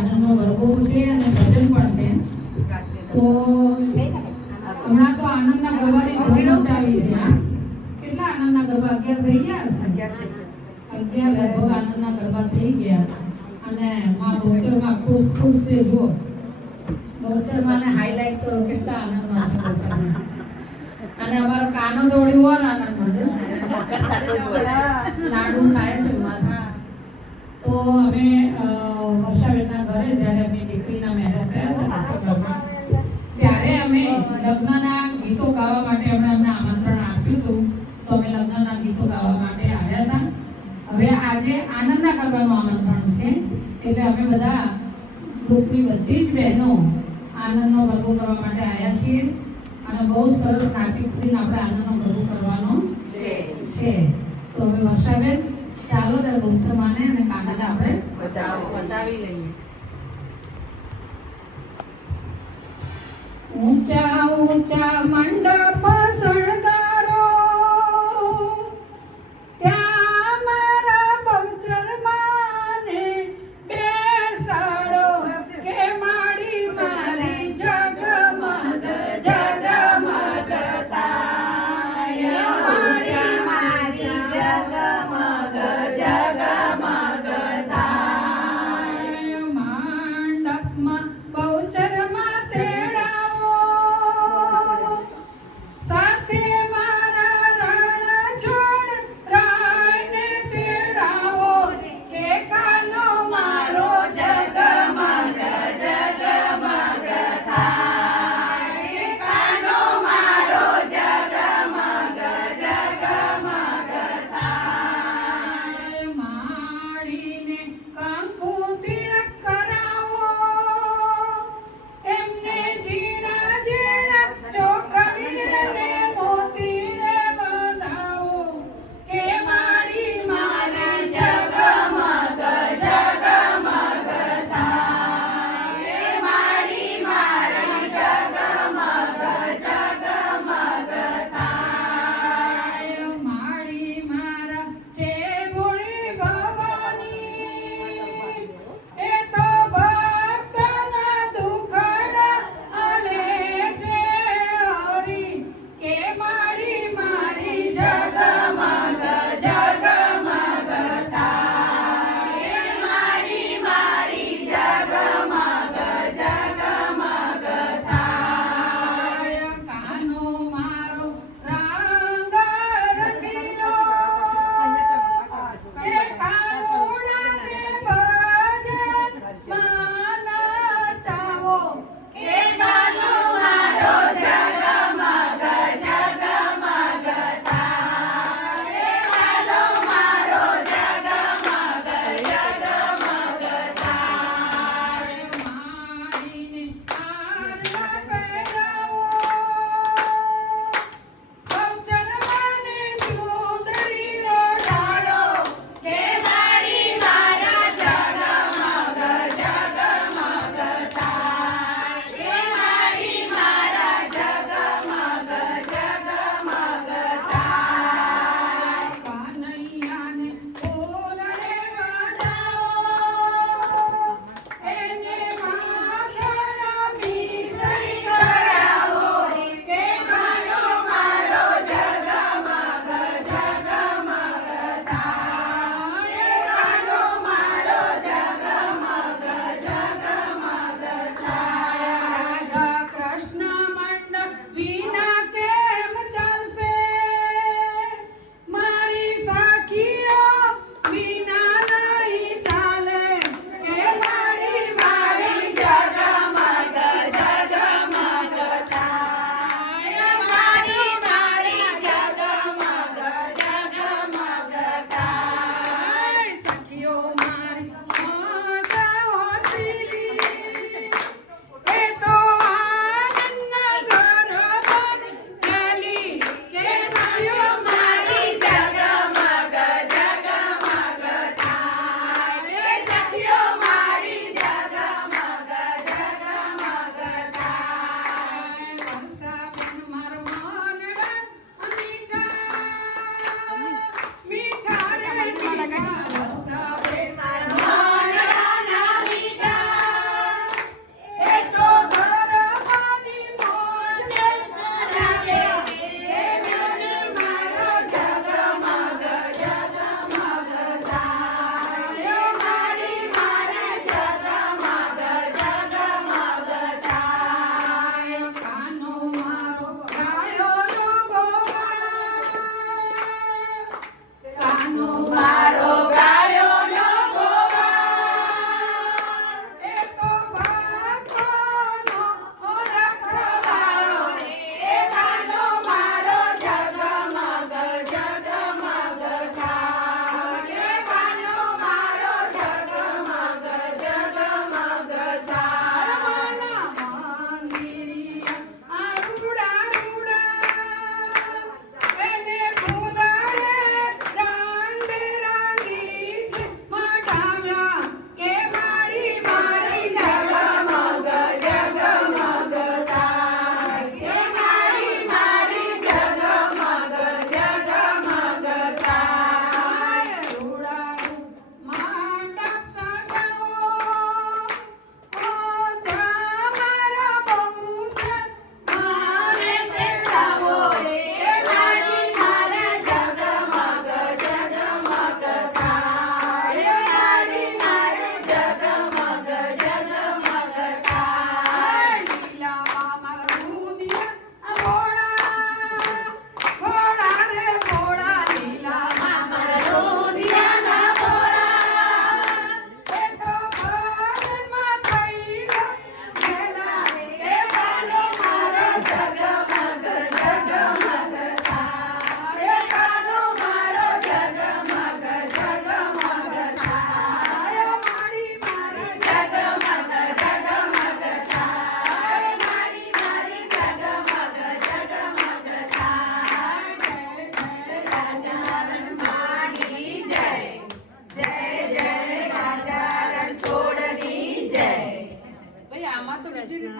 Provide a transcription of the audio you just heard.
આનંદનો ગરબો છે અને ભજન પણ છે. તો હમણાં તો આનંદના ગરબાની ધૂમ મચાવી છે. હા, કેટલા આનંદના ગરબા 11 થઈ ગયા હશે? 11 લગભગ આનંદના ગરબા થઈ ગયા. અને માં બહુચરમાં ખુશ ખુશ છે. જો બહુચરમાંને હાઈલાઈટ કરો, કેટલા આનંદમાં છે બહુચરમાં. અને અમારો કાનો દોડ્યો ઓર આનંદમાં છે. લાડુ ખાય છે મસ્ત. તો અમે વર્ષાબેનના ઘરે જ્યારે એમની દીકરીના મેરેજ થયા હતા ડિસેમ્બરમાં, ત્યારે અમે લગ્નના ગીતો ગાવા માટે એમણે અમને આમંત્રણ આપ્યું હતું. તો અમે લગ્નના ગીતો ગાવા માટે આવ્યા હતા. હવે આજે આનંદના ગરબાનું આમંત્રણ છે, એટલે અમે બધા ગ્રુપની બધી જ બહેનો આનંદનો ગરબો કરવા માટે આવ્યા છીએ. અને બહુ સરસ નાચી કૂદીને આપણે આનંદનો ગરબો કરવાનો છે. તો હવે વર્ષાબેન, ચાલો ત્યારે બહુચરમાને અને કાનાને આપણે બતાવી લઈએ. ઊંચા ઊંચા મંડપ